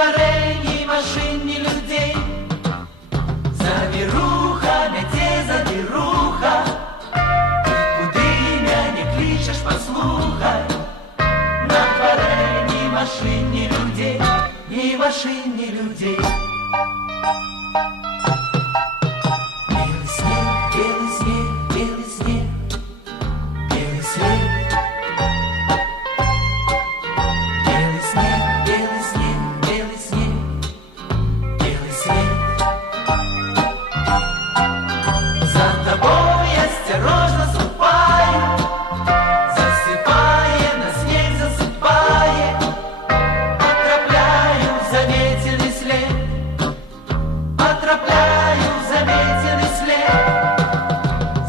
дворе ні машин, ні людей. Завіруха, мете завіруха, і куди мене кличеш, послухай. На дворе ні машин, ні людей, ні машин, ні людей. Белый снег, белый снег, белый снег, белый снег. Белый снег, белый снег, белый снег, белый снег. За тобой осторожно ступаю, засыпая, на снег засыпая, отропляю заметенный след, отропляю заметенный след.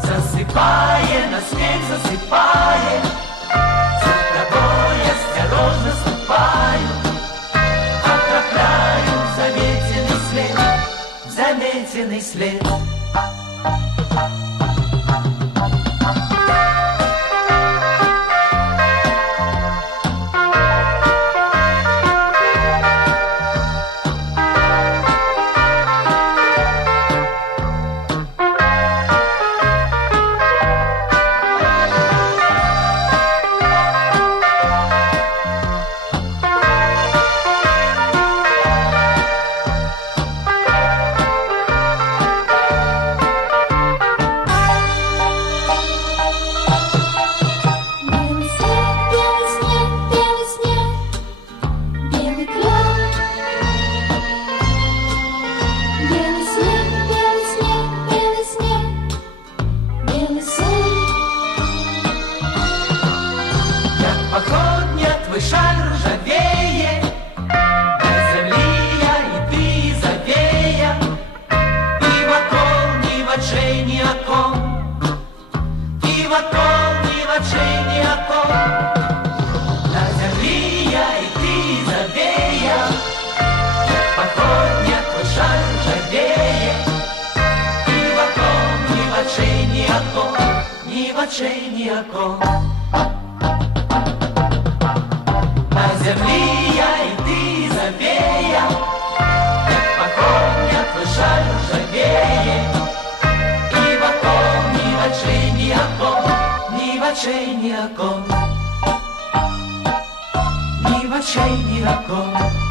Засыпая, на снег засыпая, за тобой осторожно ступаю, отропляю заметенный след, заметенный след. Походня твой шаль ржавее, на землі я і ти завея, і вокол ні в очей, ні окон, і вокол ні в очей, ні окон. На землі я і ти завея, походня твой шаль ржавее, і вокол ні в очей, ні окон, ні в очей, ні окон. На землі я і ти завея, як походня твой шаль ржавеє, і вокол ні в очей, ні окон, ні в очей, ні окон, ні в очей, ні окон.